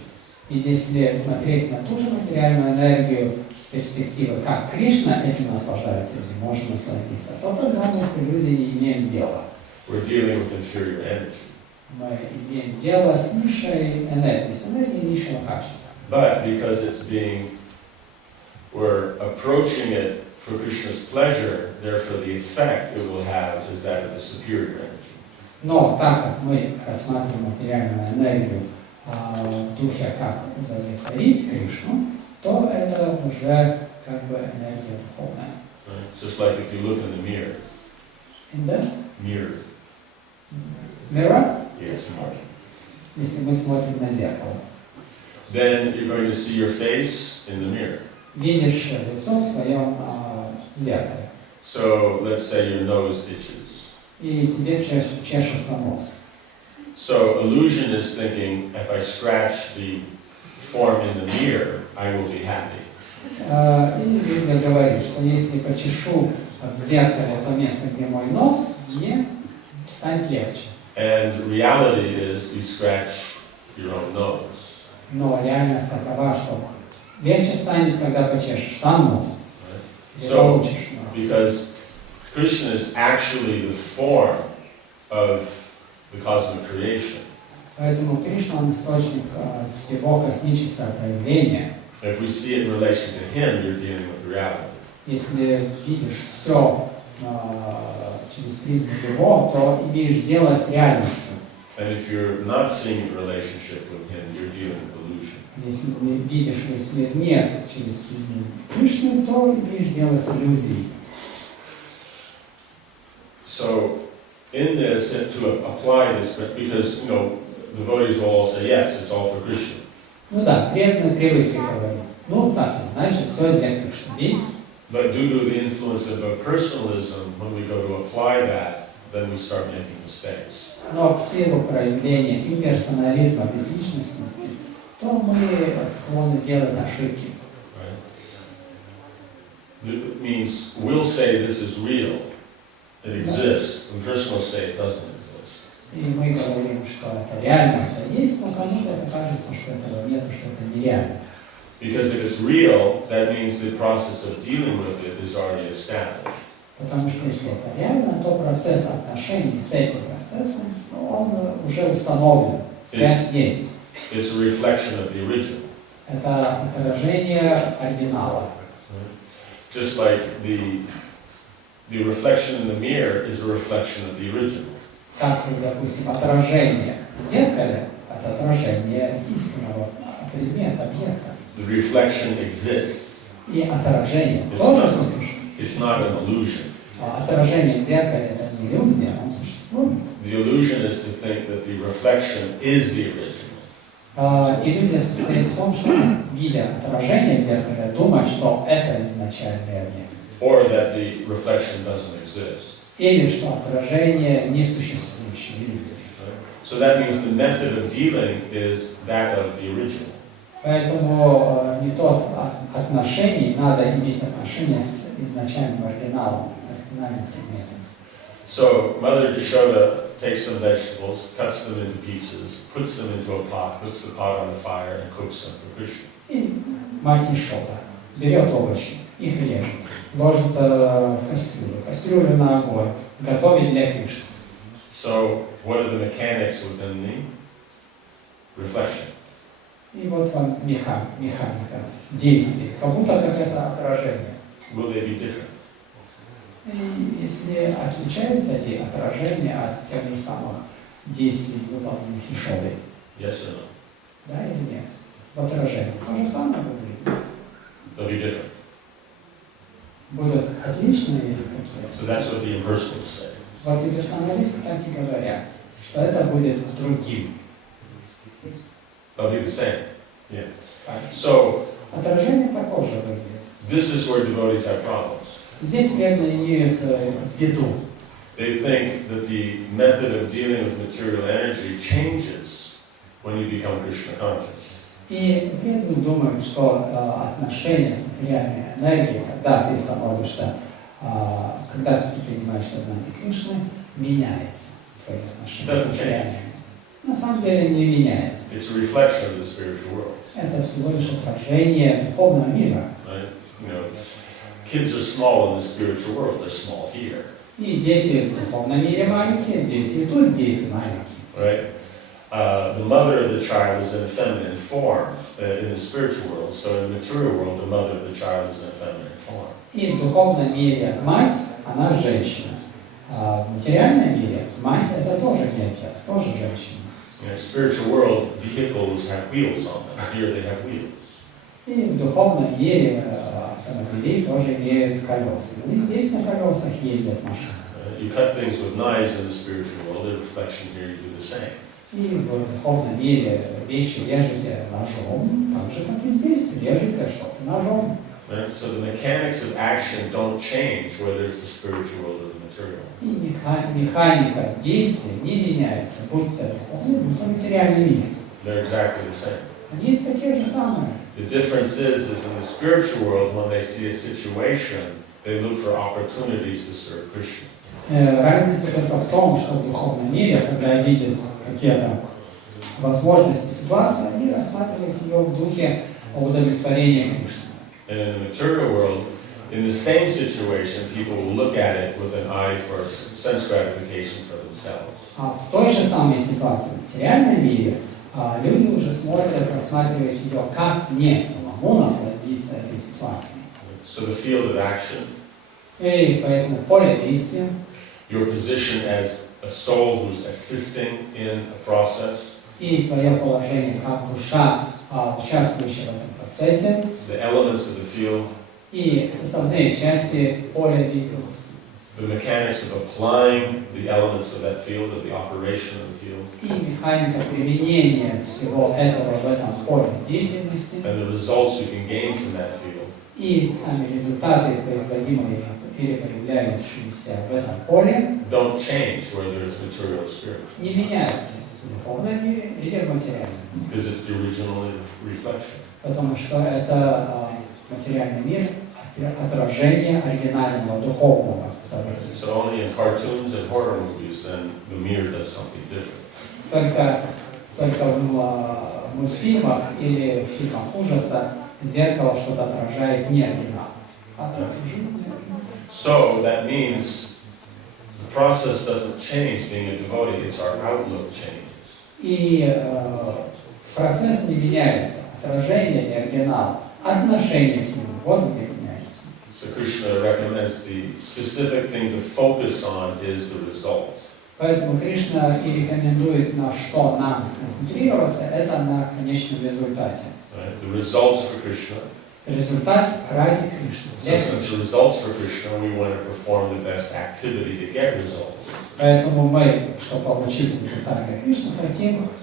И если смотреть на ту же материальную энергию с перспективы, как Кришна этим наслаждается, или может насладиться, то тогда мы с иллюзией не имеем дела. We're dealing with inferior energy. Мы имеем дело с низшей энергией, с энергией низшего качества. But because we're approaching it for Krishna's pleasure, therefore the effect it will have is that of the superior energy. Но так как мы рассматриваем материальную энергию в духе как удовлетворить Кришну, то это уже как бы энергия духовная. Right? It's just like if you look in the mirror. In the Mirror. mirror, Yes, mirror. если мы смотрим на зеркало, Then you're going to see your face in the mirror. видишь лицо в своем зеркале, So let's say your nose itches. и тебе чешется нос. So illusion is thinking, if I scratch the form in the mirror, I will be happy. И иллюзия говорит, что если почешу в зеркале то место, где мой нос, мне станет легче. And reality is you scratch your own nose. Но реальность такова, что легче станет, когда почешешь сам нос, Right? или So, получишь нос. because Krishna is actually the form of the cosmic creation. Поэтому Кришна, он источник всего космического проявления. If we see it in relation to him, you're dealing with reality. Если видишь все через призму его, то имеешь дело с реальностью. And if you're not seeing a relationship with him, you're dealing with illusion. Если видишь весь мир нет через призму Кришны, то имеешь дело с иллюзией. So, in this, to apply this, because, devotees will all say, yes, it's all for Krishna. Ну да, преданные привыкли говорить. Ну так, значит, все для Кришны. Видите? But due to the influence of personalism, when we go to apply that, then we start making mistakes. Но в силу проявления имперсонализма, безличностности, то мы склонны делать ошибки. Right? It means we'll say this is real, it exists, and Krishna will say it doesn't exist. И мы говорим, что это реально, это есть, но кому-то это кажется, что этого нет, что это нереально. Because if it's real, that means the process of dealing with it is already established. Потому что если это реально, то процесс отношений с этим процессом, он уже установлен, связь есть. It's a reflection of the original. Это отражение оригинала. Just like the reflection in the mirror is a reflection of the original. Как, допустим, отражение в зеркале – это отражение истинного предмета, объекта. The reflection exists. И отражение It's тоже not, существует. it's not an illusion. Отражение в зеркале – это не иллюзия, оно существует. The illusion is to think that the reflection is the original. Иллюзия состоит в том, что, видя отражение в зеркале, думать, что это изначальный объект. Or that the reflection doesn't exist. Или что отражение несуществующей иллюзии. So that means the method of dealing is that of the original. Поэтому метод отношений надо иметь отношения с изначальным оригиналом, оригинальным предметом. So Mother Yashoda takes some vegetables, cuts them into pieces, puts them into a pot, puts the pot on the fire, and cooks them for Krishna. И мать Ишода берет овощи, их режет, ложит в кастрюлю на огонь, готовит для Кришны. So what are the mechanics within the reflection? И вот вам механика действий, как будто как это отражение. Will they be different? И если отличаются эти отражения от тех же самых действий, выполненных Ишодой, Yes or no? да или нет? В отражении то же самое выглядит. They'll be different. Будут отличные или So такие? that's what the impersonalists say. Вот имперсоналисты так и говорят, что это будет другим. They'll be the same. Yeah. Так. So Отражение такое же выглядит. this is where devotees have problems. Здесь преданные имеют беду. They think that the method of dealing with material energy changes when you become Krishna conscious. И преданные думают, что отношения с материальной энергией, когда ты становишься, когда ты принимаешь сознание Кришны, меняется твои отношения с материальной. На самом деле не меняется. It's a reflection of the spiritual world. Это всего лишь отражение духовного мира. Right? You know, kids are small in the spiritual world. They're small here. И дети в духовном мире маленькие, дети и тут дети маленькие. Right? The mother of the child is in a feminine form in the spiritual world. So in the material world, the mother of the child is in a feminine form. И в духовном мире мать, она женщина. А в материальном мире мать это тоже не отец, тоже женщина. In the spiritual world, vehicles have wheels on them. Here they have wheels. И в духовном мире автомобили тоже имеют колеса. И здесь на колесах ездят машины. You cut things with knives in the spiritual world. The reflection here, you do the same. И в духовном мире вещи режете ножом, так же, как и здесь, режете что-то ножом. Right? So the mechanics of action don't change whether it's the spiritual world or the material. И механика действия не меняется, будь то духовный, будь то материальный мир. They're exactly the same. Они такие же самые. The difference is in the spiritual world, when they see a situation, they look for opportunities to serve Krishna. Разница только в том, что в духовном мире, когда видят какие-то возможности, ситуации, они рассматривают ее в духе удовлетворения Кришны. And in the material world, in the same situation, people will look at it with an eye for sense gratification for themselves. А в той же самой ситуации, в материальном мире, люди уже смотрят, рассматривают ее, как не самому насладиться этой ситуацией. So the field of action, И поэтому поле действия, your position as a soul who's assisting in a process, и твое положение как душа, участвующая в этом процессе, the elements of the field, и составные части поля деятельности, the mechanics of applying the elements of that field, of the operation of the field, и механика применения всего этого в этом поле деятельности, and the results you can gain from that field, и сами результаты, производимые или появляющиеся в этом поле, don't change whether it's material or spiritual, не меняются в духовном мире или в материальном. because it's the original reflection. Потому что это материальный мир, отражение оригинального духовного события. So only in cartoons and horror movies then the mirror does something different. Только в мультфильмах или в фильмах ужаса зеркало что-то отражает не оригинал. А так жизнь не оригинал. So that means the process doesn't change being a devotee, it's our outlook changes. И Процесс не меняется, отражение и оригинал, отношение к нему, вот где меняется. So Krishna recommends the specific thing to focus on is the result. Поэтому Кришна и рекомендует, на что нам сконцентрироваться, это на конечном результате. Right? The results for Krishna. Результат ради Кришны. So since the results for Krishna, we want to perform the best activity to get results. Поэтому мы, чтобы получить результат для Кришны,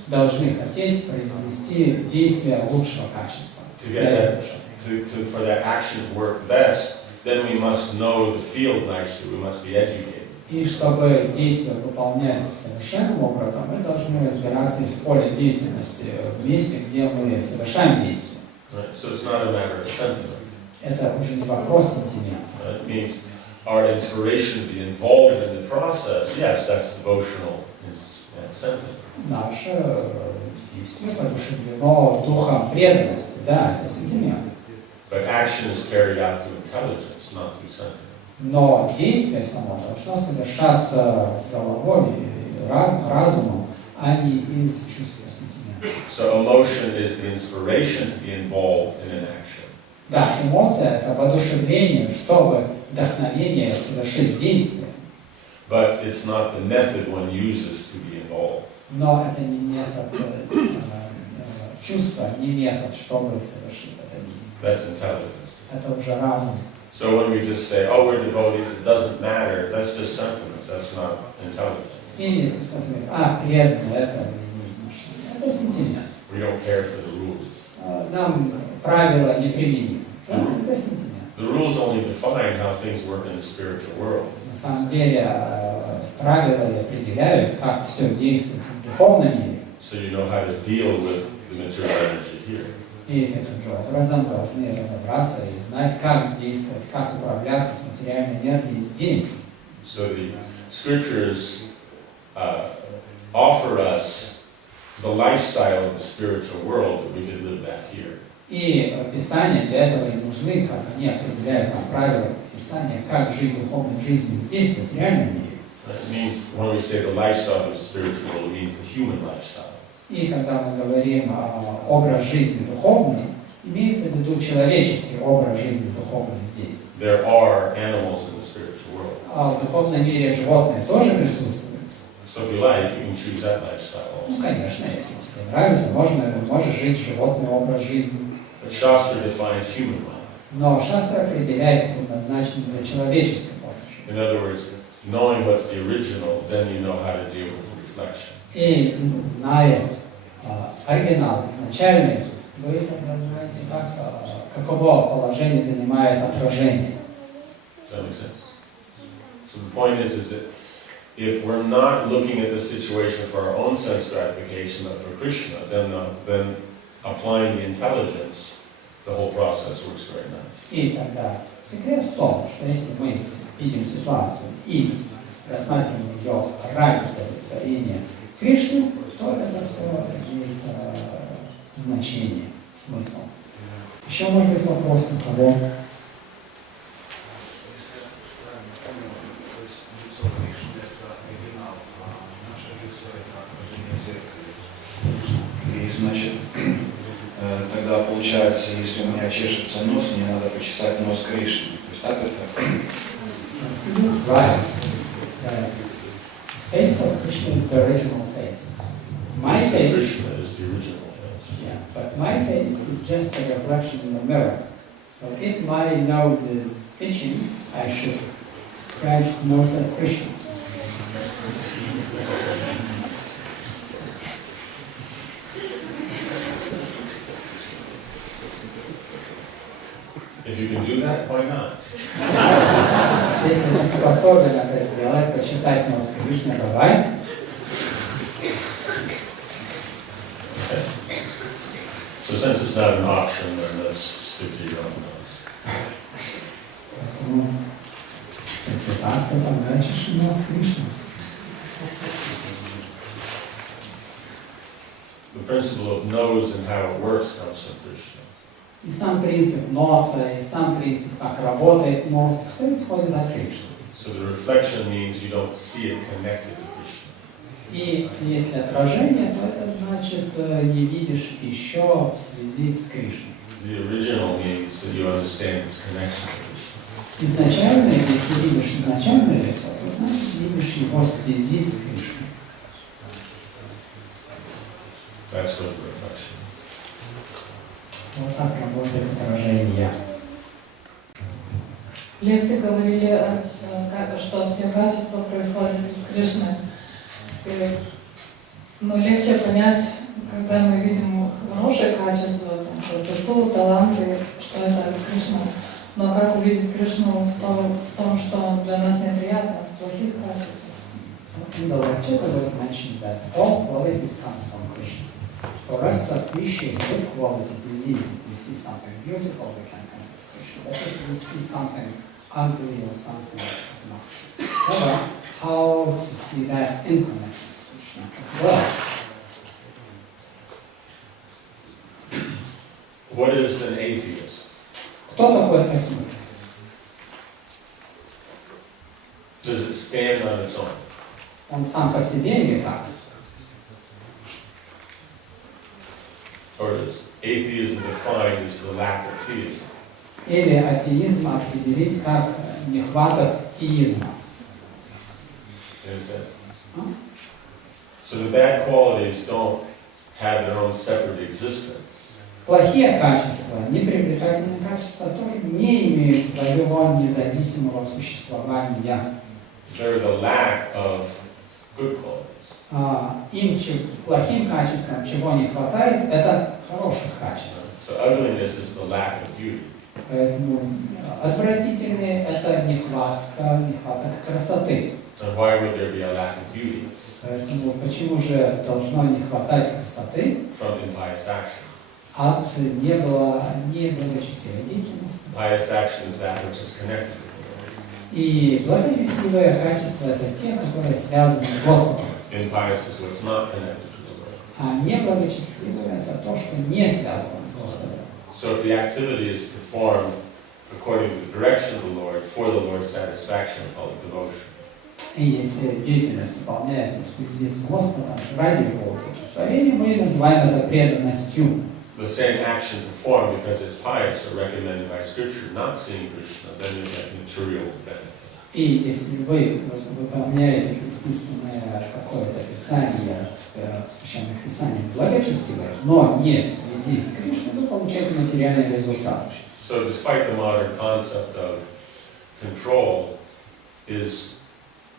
должны хотеть произвести действия лучшего качества. For that action to work best, then we must know the field nicely. We must be educated. И чтобы действие выполнять совершенным образом, мы должны разбираться в поле деятельности, в месте, где мы совершаем действие. Right? So it's not a matter of sentiment. Это уже не вопрос сентимента. It means our inspiration to be involved in the process. Yes, that's devotional sentiment. Наше действие подушевлено духом преданности, да, это сентимент. But action is carried out through intelligence, not through sentiment. Но действие само должно совершаться с головой и разумом, а не из чувства сентимента. So emotion is the inspiration to be involved in an action. Да, эмоция – это воодушевление, чтобы вдохновение совершить действие. But it's not the method one uses to be involved. Но это не метод чувства, не метод, чтобы совершить это действие. That's intelligence. Это уже разум. So when we just say, oh, we're devotees, it doesn't matter, that's just sentiment, that's not intelligence. И если кто-то говорит, преданно, это не имеет значения. Это сентимент. We don't care for the rules. Нам правила не применимы. Это сентимент. The rules only define how things work in the spiritual world. На самом деле правила определяют, как все действует в духовном мире. So you know how to deal with the material energy here. И таким же образом должны разобраться и знать, как действовать, как управляться с материальной энергией здесь. So the scriptures offer us the lifestyle of the spiritual world that we could live that here. И Писания для этого и нужны, как они определяют нам правила Писания, как жить духовной жизнью здесь, в материальном мире. It means when we say the lifestyle of the spiritual world, it means the human lifestyle. И когда мы говорим образ жизни духовный, имеется в виду человеческий образ жизни духовный здесь. There are animals in the spiritual world. А в духовном мире животные тоже присутствуют. So if you like, you can choose that lifestyle Ну, also. конечно, если тебе нравится, можешь жить животный образ жизни. But Shastra defines human life. Но Шастра определяет предназначенный для человеческого образа жизни. In other words, knowing what's the original, then you know how to deal with the reflection. И зная оригинал изначальный, вы тогда знаете, каково положение занимает отражение. Does that make sense? So the point is that if we're not looking at the situation for our own sense gratification, but for Krishna, then applying the intelligence, the whole process works very nice. И тогда секрет в том, что если мы видим ситуацию и рассматриваем ее ради удовлетворения Кришны, то это все имеет значение, смысл. Еще может быть вопрос у кого? И значит, тогда получается, если у меня чешется нос, мне надо почесать нос Кришны. То есть так это? Right. Face of Krishna is the original face. My face, Krishna is the original face. yeah, but my face is just a reflection in the mirror. So if my nose is itching, I should scratch the nose of Krishna. If you can do that, why not? Если ты способен это сделать, почесать нос Кришны, давай. So since it's not an option, then let's stick to your own nose. Поэтому, если так, то тогда чеши нос Кришны. The principle of nose and how it works comes from Krishna. И сам принцип носа, и сам принцип, как работает нос, все исходит от Кришны. So the reflection means you don't see it connected to Krishna. И если отражение, то это значит не видишь еще в связи с Кришной. The original means that you understand its connection to Krishna. Изначально, если видишь изначальное лицо, то значит видишь его в связи с Кришной. That's what the reflection is. Вот так работает отражение. Лекции говорили, что все качества происходят из Кришны. Но легче понять, когда мы видим хорошие качества, красоту, таланты, что это Кришна. Но как увидеть Кришну в том, что для нас неприятно, в плохих качествах? So in the lecture there was mentioned that all qualities comes from Krishna. For us to appreciate good qualities is easy. We see something beautiful, we can connect to Krishna. But if we see something ugly or something obnoxious, however, how to see that in connection to Krishna as well? What is an atheist? Кто такой пессимист? Does it stand on its own? Он сам по себе или как? Or is atheism defined as the lack of theism? Или атеизм определить как нехваток теизма? You understand? Huh? So the bad qualities don't have their own separate existence. Плохие качества, непривлекательные качества тоже не имеют своего независимого существования. They're the lack of good qualities. Им плохим качествам чего не хватает, это хороших качеств. So ugliness is the lack of beauty. Поэтому отвратительные это нехватка красоты. And why would there be a lack of beauty? Поэтому почему же должно не хватать красоты From impious action. от неблагочестивой деятельности? Pious action is that which is connected to the Lord. И благочестивые качества это те, которые связаны с Господом. Impious is what's not connected to the Lord. А неблагочестивое это то, что не связано с Господом. So if the activity is performed according to the direction of the Lord, for the Lord's satisfaction, called devotion. И если деятельность выполняется в связи с Господом, ради Его удовлетворения, мы называем это преданностью. The same action performed because it's pious or recommended by Scripture, not seeing Krishna, then you get material benefit. И если вы выполняете предписанное какое-то писание в священных писаниях благочестивое, но не в связи с Кришной, вы получаете материальный результат. So despite the modern concept of control, is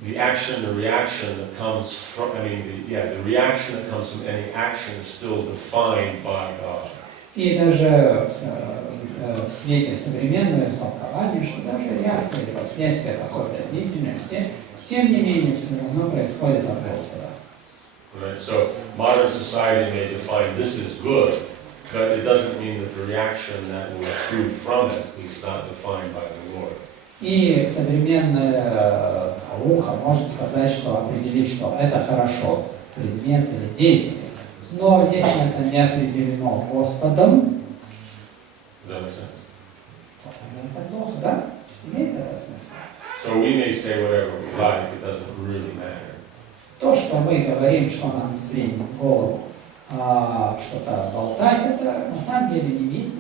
the action, the reaction that comes from, the reaction that comes from any action is still defined by God. И даже в свете современного толкования, что даже реакция или последствия какой-то деятельности, тем не менее, все равно происходит от Господа. Right? So modern society may define this is good, but it doesn't mean that the reaction that will accrue from it is not defined by the Lord. И современная наука может сказать, что определить, что это хорошо, предмет или действие. Но если это не определено Господом, то это плохо, да? Имеет это смысл? So we may say whatever we like, it doesn't really matter. То, что мы говорим, что нам светит в голову, что-то болтать, это на самом деле не имеет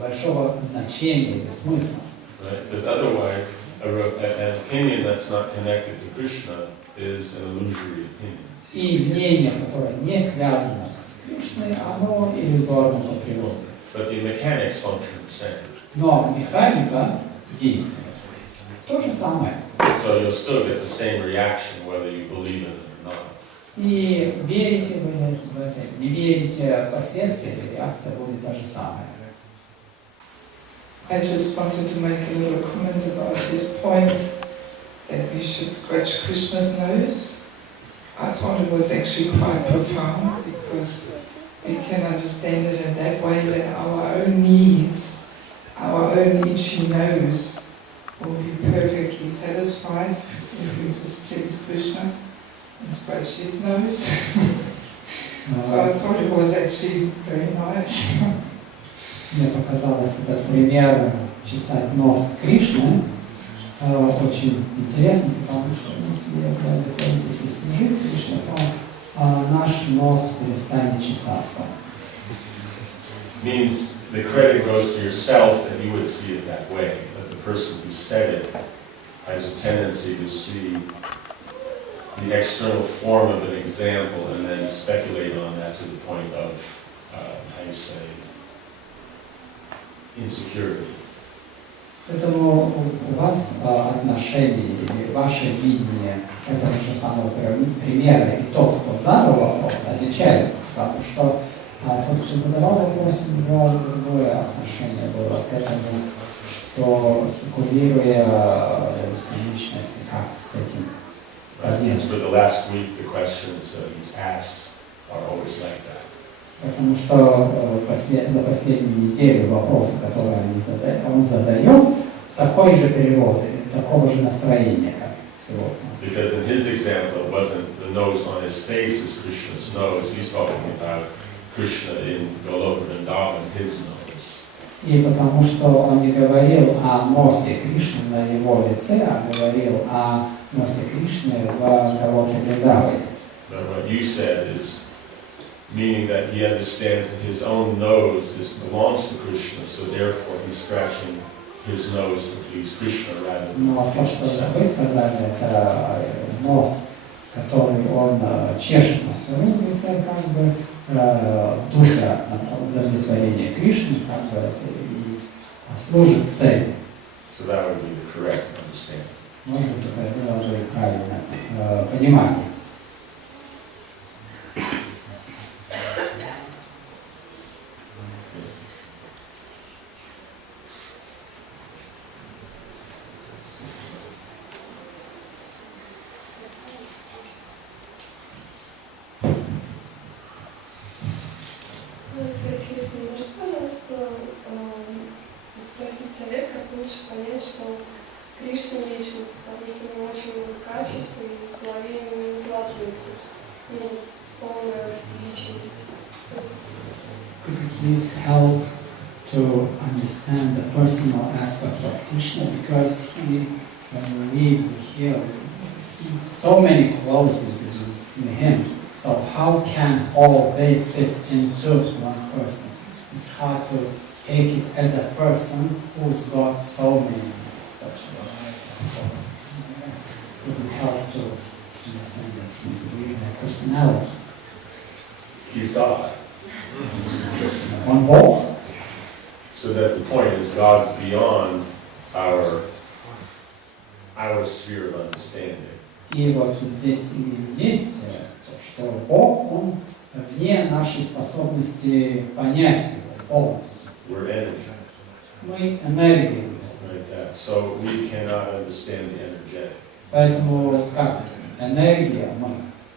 большого значения или смысла. Right? Because otherwise, an opinion that's not connected to Krishna is an illusory opinion. И мнение, которое не связано с Кришной, оно иллюзорно по природе. But the mechanics function the same. Но механика действует. То же самое. So you'll still get the same reaction whether you believe in it or not. И верите вы в это, не верите, впоследствии реакция будет та же самая. I just wanted to make a little comment about his point that we should scratch Krishna's nose. I thought it was actually quite profound because we can understand it in that way that our own needs, our own itchy nose will be perfectly satisfied if we just please Krishna and scratch his nose. So I thought it was actually very nice. Мне показалось этот пример чесать нос Кришны, очень интересно, потому что если вы готовитесь и служить Кришне, то наш нос перестанет чесаться. Means the credit goes to yourself that you would see it that way, but the person who said it has a tendency to see the external form of an example and then speculate on that to the point of, how you say, insecurity. Поэтому у вас отношение или ваше видение этого же самого примера и тот, кто задал вопрос, отличается, потому что тот, кто задавал вопрос, у него другое отношение было к этому, что спекулируя личности, как с этим. For the last week, the questions he's asked are always like that. Потому что за последнюю неделю вопросы, которые он задает, такой же природы, такого же настроения, как сегодня. Because in his example, it wasn't the nose on his face as Krishna's nose. He's talking about Krishna in Goloka Vrindavan, his nose. И потому что он не говорил о носе Кришны на его лице, а говорил о носе Кришны в Галоке Вриндаване. But what you said is meaning that he understands that his own nose belongs to Krishna, so therefore he's scratching his nose to please Krishna rather than Но то, что вы сказали, это нос, который он чешет на своем лице, как бы духа удовлетворения Кришны, как бы это и служит цели. So that would be the correct understanding. Может быть, это было уже правильное понимание. Может, пожалуйста, попросить совет, как лучше понять, что Кришна личность, потому что у него очень много качеств, и в голове не укладывается полная личность. Could you please help to understand the personal aspect of Krishna, because when we read, we hear, we see so many qualities in him. So how can all they fit into one person? It's hard to take it as a person who's got so many, such a variety of qualities. It would help to understand that he's really a personality. He's God. On board. So that's the point, is God's beyond our sphere of understanding. И вот здесь и есть то, что Бог, Он вне нашей способности понять Его полностью. We're energy. Мы энергия. Like that. So we cannot understand the energetic. Поэтому как энергия, мы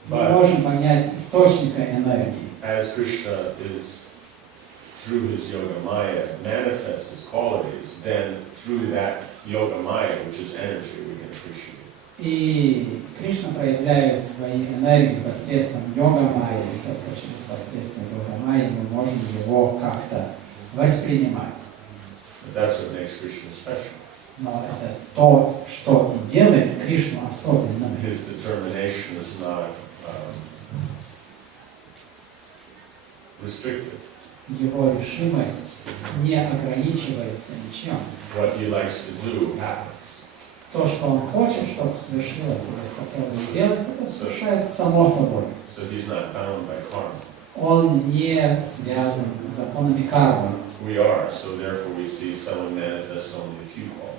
не можем понять источника энергии. As Krishna is, through his yoga maya, manifests his qualities, then through that yoga maya, which is energy, we can appreciate. И Кришна проявляет свои энергии посредством йога-майи, или только через посредством йога-майи мы можем его как-то воспринимать. But that's what makes Krishna special. Но это то, что и делает Кришну особенным. His determination is not restricted. Его решимость не ограничивается ничем. What he likes to do happens. То, что он хочет, чтобы свершилось, или хотел бы сделать, это совершается само собой. So he's not bound by karma. Он не связан с законами кармы. We are, so therefore we see someone manifest only a few qualities.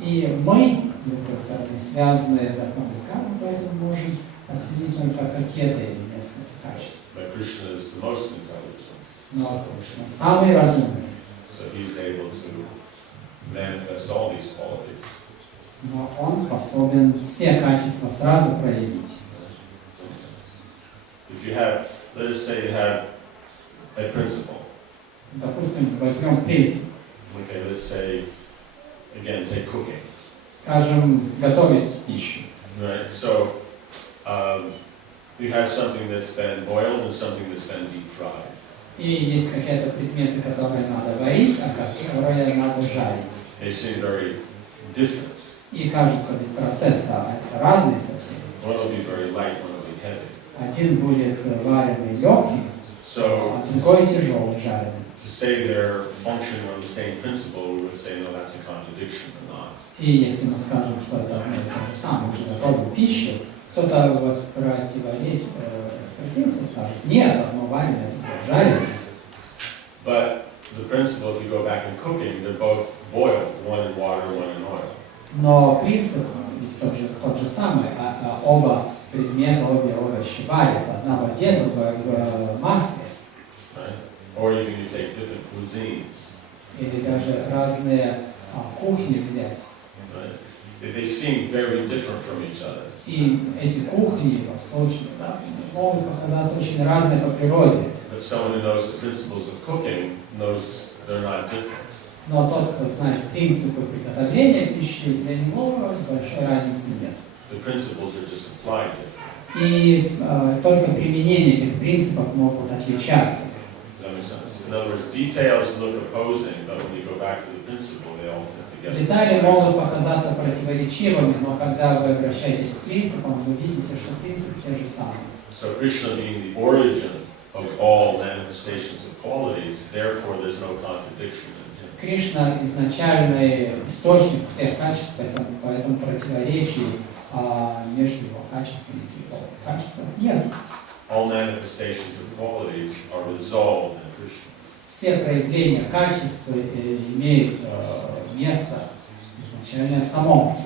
И мы, с другой стороны, связаны с законами кармы, поэтому можем оценить только какие-то или несколько качеств. But Krishna is the most intelligent. Но Кришна самый разумный. So he's able to manifest all these qualities. Но он способен все качества сразу проявить. If you have, let us say you have a principle. Допустим, возьмем принцип. Okay, let's say, again, take cooking. Скажем, готовить пищу. Right, so you have something that's been boiled and something that's been deep fried. И есть какие-то предметы, которые надо варить, а которые надо жарить. They seem very different. И кажется, ведь процесс-то разный совсем. One will be very light, one will be heavy. Один будет вареный легкий, So, а другой тяжелый, жареный. to say they're functioning on the same principle, we would say, no, that's a contradiction or not. И если мы скажем, что это одно и то же самое, уже готовую пищу, кто-то воспротиворечит, экспертизе скажет, нет, одно вареное, другое жареное. But the principle, if you go back in cooking, they're both boiled, one in water, one in oil. Но принцип ведь тот же самый, оба предмета, обе овощи варятся, одна в воде, другая в масле. Right? Or even you take different cuisines. Или даже разные кухни взять. Right? They seem very different from each other. И эти кухни, восточные, западные, могут показаться очень разные по природе. But someone who knows the principles of cooking knows they're not different. Но тот, кто знает принципы приготовления пищи, для него большой разницы нет. The principles are just applied differently. И только применение этих принципов могут отличаться. Does that make sense? In other words, details look opposing, but when you go back to the principle, they all fit together. Детали могут показаться противоречивыми, но когда вы обращаетесь к принципам, вы видите, что принципы те же самые. So Krishna being the origin of all manifestations of qualities, therefore there's no contradiction in him. Кришна изначальный источник всех качеств, поэтому противоречий между его качествами и его качествами нет. All manifestations of qualities are resolved in Krishna. Все проявления качества имеют место изначально в самом